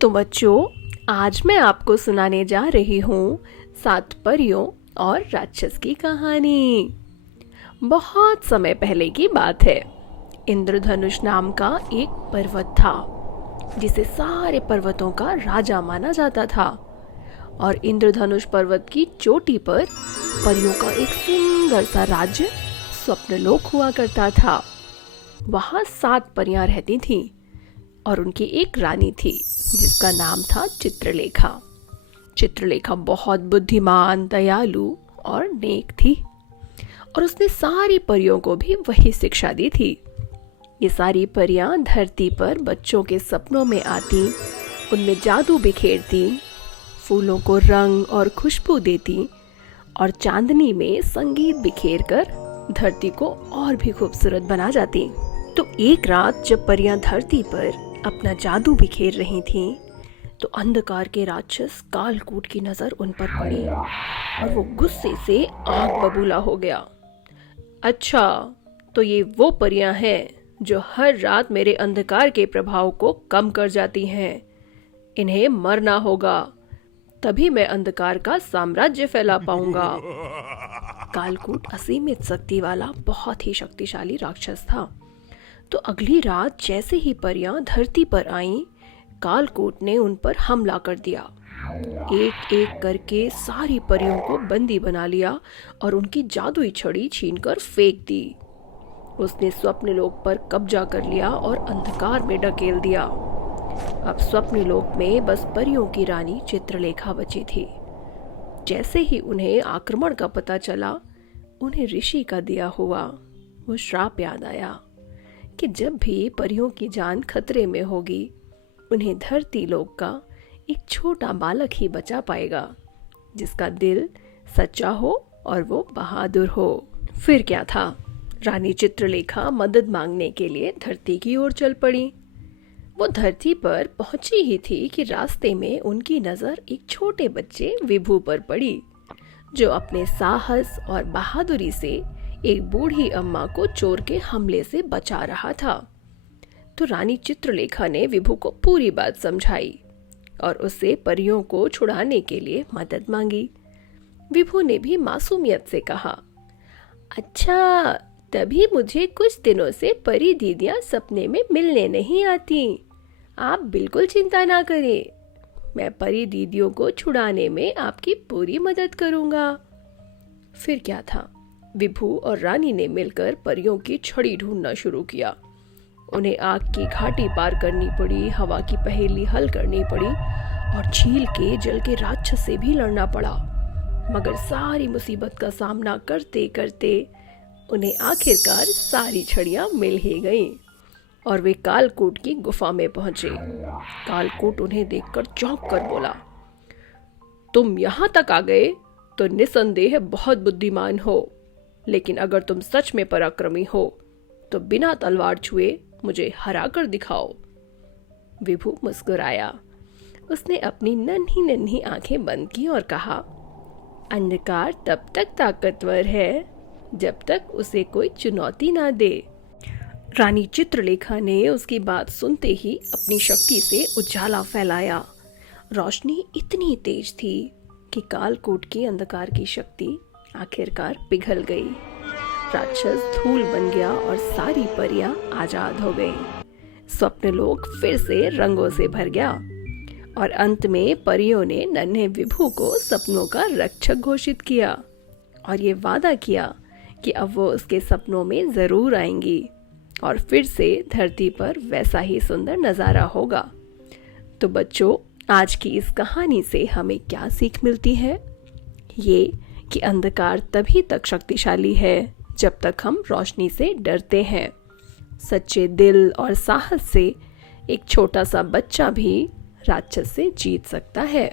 तो बच्चों, आज मैं आपको सुनाने जा रही हूँ 7 परियों और राक्षस की कहानी। बहुत समय पहले की बात है। इंद्रधनुष नाम का एक पर्वत था जिसे सारे पर्वतों का राजा माना जाता था। और इंद्रधनुष पर्वत की चोटी पर परियों का एक सुंदर सा राज्य स्वप्नलोक हुआ करता था। वहाँ 7 परियां रहती थीं और उनकी एक रानी थी जिसका नाम था चित्रलेखा। चित्रलेखा बहुत बुद्धिमान, दयालु और नेक थी और उसने सारी परियों को भी वही शिक्षा दी थी। ये सारी परियां धरती पर बच्चों के सपनों में आती, उनमें जादू बिखेरती, फूलों को रंग और खुशबू देती और चांदनी में संगीत बिखेर कर धरती को और भी खूबसूरत बना जाती। तो एक रात जब परियां धरती पर अपना जादू बिखेर रही थीं, तो अंधकार के राक्षस कालकूट की नजर उन पर पड़ी और वो गुस्से से आग बबूला हो गया। अच्छा, तो ये वो परियां हैं जो हर रात मेरे अंधकार के प्रभाव को कम कर जाती हैं। इन्हें मरना होगा, तभी मैं अंधकार का साम्राज्य फैला पाऊंगा। कालकूट असीमित शक्ति वाला बहुत ही शक्तिशाली राक्षस था। तो अगली रात जैसे ही परियां धरती पर आईं, कालकूट ने उन पर हमला कर दिया। एक एक करके सारी परियों को बंदी बना लिया और उनकी जादुई छड़ी छीनकर फेंक दी। उसने स्वप्नलोक पर कब्जा कर लिया और अंधकार में ढकेल दिया। अब स्वप्नलोक में बस परियों की रानी चित्रलेखा बची थी। जैसे ही उन्हें आक्रमण का पता चला, उन्हें ऋषि का दिया हुआ वो श्राप याद आया कि जब भी परियों की जान खतरे में होगी, उन्हें धरती लोक का एक छोटा बालक ही बचा पाएगा जिसका दिल सच्चा हो और वो बहादुर हो। फिर क्या था, रानी चित्रलेखा मदद मांगने के लिए धरती की ओर चल पड़ी। वो धरती पर पहुंची ही थी कि रास्ते में उनकी नजर एक छोटे बच्चे विभू पर पड़ी, जो अपने साहस और बहादुरी से एक बूढ़ी अम्मा को चोर के हमले से बचा रहा था। तो रानी चित्रलेखा ने विभू को पूरी बात समझाई और उससे परियों को छुड़ाने के लिए मदद मांगी। विभू ने भी मासूमियत से कहा, अच्छा, तभी मुझे कुछ दिनों से परी दीदियां सपने में मिलने नहीं आती। आप बिल्कुल चिंता ना करें, मैं परी दीदियों को छुड़ाने में आपकी पूरी मदद करूंगा। फिर क्या था, विभू और रानी ने मिलकर परियों की छड़ी ढूंढना शुरू किया। उन्हें आग की घाटी पार करनी पड़ी, हवा की पहेली हल करनी पड़ी और झील के जल के राक्षस से भी लड़ना पड़ा। मगर सारी मुसीबत का सामना करते करते उन्हें आखिरकार सारी छड़ियां मिल ही गईं और वे कालकूट की गुफा में पहुंचे। कालकूट उन्हें देखकर चौंक कर बोला, तुम यहाँ तक आ गए तो निसंदेह बहुत बुद्धिमान हो, लेकिन अगर तुम सच में पराक्रमी हो तो बिना तलवार छुए मुझे हरा कर दिखाओ। विभू मुस्कुराया। उसने अपनी नन्ही नन्ही आंखें बंद की और कहा, अंधकार तब तक ताकतवर है जब तक उसे कोई चुनौती ना दे। रानी चित्रलेखा ने उसकी बात सुनते ही अपनी शक्ति से उजाला फैलाया। रोशनी इतनी तेज थी कि कालकूट की अंधकार की शक्ति आखिरकार पिघल गई। राक्षस धूल बन गया और सारी परियां आजाद हो गईं। स्वप्नलोक फिर से रंगों से भर गया और अंत में परियों ने नन्हे विभू को सपनों का रक्षक घोषित किया और ये वादा किया कि अब वो उसके सपनों में जरूर आएंगी और फिर से धरती पर वैसा ही सुंदर नजारा होगा। तो बच्चों, आज की इस कहानी से हमें क्या सीख मिलती है? ये कि अंधकार तभी तक शक्तिशाली है जब तक हम रोशनी से डरते हैं। सच्चे दिल और साहस से एक छोटा सा बच्चा भी राक्षस से जीत सकता है।